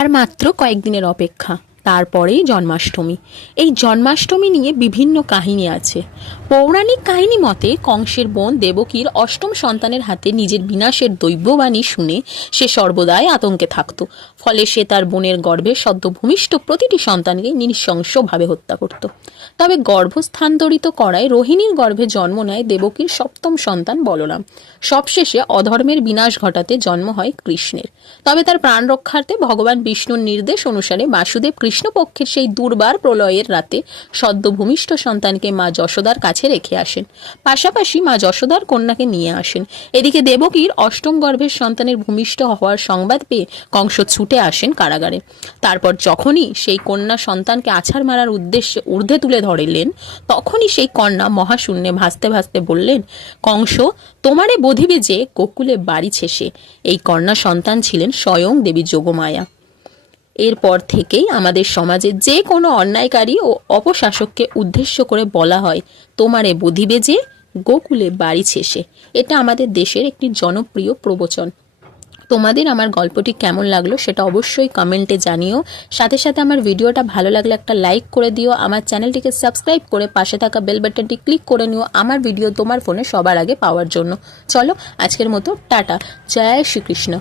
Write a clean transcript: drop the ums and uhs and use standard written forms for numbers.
আর মাত্র কয়েকদিনের অপেক্ষা, তারপরেই জন্মাষ্টমী। এই জন্মাষ্টমী নিয়ে বিভিন্ন কাহিনী আছে। পৌরাণিক কাহিনী মতে কংসের বোন দেবকীর অষ্টম সন্তানের হাতে নিজের বিনাশের দৈববাণী শুনে সে সর্বদাই আতঙ্কে থাকত। ফলে সে তার বোনের গর্ভে সদ্য ভূমিষ্ঠ প্রতিটি সন্তানকে নৃশংসভাবে হত্যা করত। তবে গর্ভস্থানান্তরিত করায় রোহিণীর গর্ভে জন্ম নেয় দেবকীর সপ্তম সন্তান বলরাম। সবশেষে অধর্মের বিনাশ ঘটাতে জন্ম হয় কৃষ্ণের। তবে তার প্রাণ রক্ষার্থে ভগবান বিষ্ণুর নির্দেশ অনুসারে বাসুদেব কৃষ্ণপক্ষের সেই দুর্বার প্রলয়ের রাতে সদ্য ভূমিষ্ঠ সন্তানকে মা যশোদার কাছে রেখে আসেন। পাশাপাশি মা যশোদার কন্যাকে নিয়ে আসেন। এদিকে দেবকীর অষ্টম গর্ভের সন্তানের ভূমিষ্ঠ হওয়ার সংবাদ পেয়ে কংস ছুটে আসেন কারাগারে। তারপর যখনই সেই কন্যা সন্তানকে আছাড় মারার উদ্দেশ্যে ঊর্ধ্বে তুলে ধরলেন, তখনই সেই কন্যা মহাশূন্যে ভাসতে ভাসতে বললেন, কংস, তোমারে বধিবে যে গোকুলে বাড়ি ছেসে। এই কন্যা সন্তান ছিলেন স্বয়ং দেবী যোগমায়া। এরপর থেকেই আমাদের সমাজে যে কোনো অন্যায়কারী ও অপশাসককে উদ্দেশ্য করে বলা হয়, তোমারে বধিবে যে গোকুলে বাড়ি ছেসে। এটা আমাদের দেশের একটি জনপ্রিয় প্রবচন। তোমাদের আমার গল্পটি কেমন লাগলো সেটা অবশ্যই কমেন্টে জানিও। সাথে সাথে আমার ভিডিওটা ভালো লাগলে একটা লাইক করে দিও। আমার চ্যানেলটিকে সাবস্ক্রাইব করে পাশে থাকা বেল বাটনটি ক্লিক করে নিও আমার ভিডিও তোমার ফোনে সবার আগে পাওয়ার জন্য। চলো আজকের মতো টাটা। জয় শ্রীকৃষ্ণ।